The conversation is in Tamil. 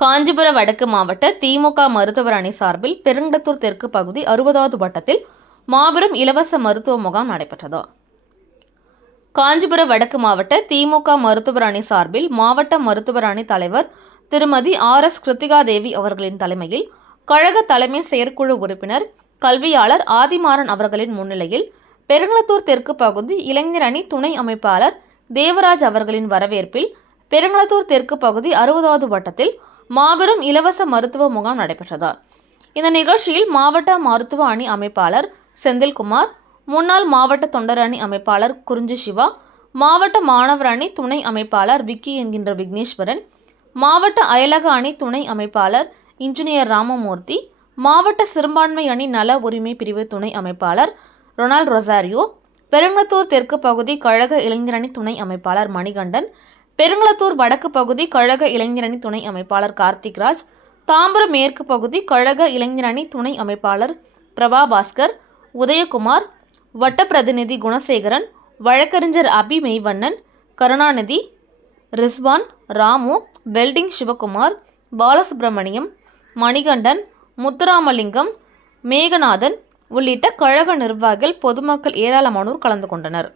காஞ்சிபுரம் வடக்கு மாவட்ட திமுக மருத்துவர் அணி சார்பில் பெருங்கடத்தூர் தெற்கு பகுதி அறுபதாவது வட்டத்தில் மாபெரும் இலவச மருத்துவ முகாம் நடைபெற்றது. காஞ்சிபுரம் வடக்கு மாவட்ட திமுக மருத்துவர் அணி சார்பில் மாவட்ட மருத்துவர் அணி தலைவர் திருமதி ஆர் எஸ் கிருத்திகா தேவி அவர்களின் தலைமையில் கழக தலைமை செயற்குழு உறுப்பினர் கல்வியாளர் ஆதிமாறன் அவர்களின் முன்னிலையில் பெருங்களத்தூர் தெற்கு பகுதி இளைஞர் அணி துணை அமைப்பாளர் தேவராஜ் அவர்களின் வரவேற்பில் பெருங்களத்தூர் தெற்கு பகுதி அறுபதாவது வட்டத்தில் மாபெரும் இலவச மருத்துவ முகாம் நடைபெற்றது. இந்த நிகழ்ச்சியில் மாவட்ட மருத்துவ அணி அமைப்பாளர் செந்தில்குமார் முன்னாள் மாவட்ட தொண்டர் அணி அமைப்பாளர் குறிஞ்சி சிவா மாவட்ட மாணவர் அணி துணை அமைப்பாளர் விக்கி என்கின்ற விக்னேஸ்வரன் மாவட்ட அயலக அணி துணை அமைப்பாளர் இன்ஜினியர் ராமமூர்த்தி மாவட்ட சிறுபான்மை அணி நல உரிமை பிரிவு துணை அமைப்பாளர் ரொனால்ட் ரொசாரியோ பெருங்களத்தூர் தெற்கு பகுதி கழக இளைஞரணி துணை அமைப்பாளர் மணிகண்டன் பெருங்களத்தூர் வடக்கு பகுதி கழக இளைஞரணி துணை அமைப்பாளர் கார்த்திக் ராஜ் தாம்பரம் மேற்கு பகுதி கழக இளைஞரணி துணை அமைப்பாளர் பிரபா பாஸ்கர் உதயகுமார் வட்ட பிரதிநிதி குணசேகரன் வழக்கறிஞர் அபி மெய்வண்ணன் கருணாநிதி ரிஸ்வான் ராமு வெல்டிங் சிவகுமார் பாலசுப்ரமணியம் மணிகண்டன் முத்துராமலிங்கம் மேகநாதன் உள்ளிட்ட கழக நிர்வாகிகள் பொதுமக்கள் ஏராளமானோர் கலந்து கொண்டனர்.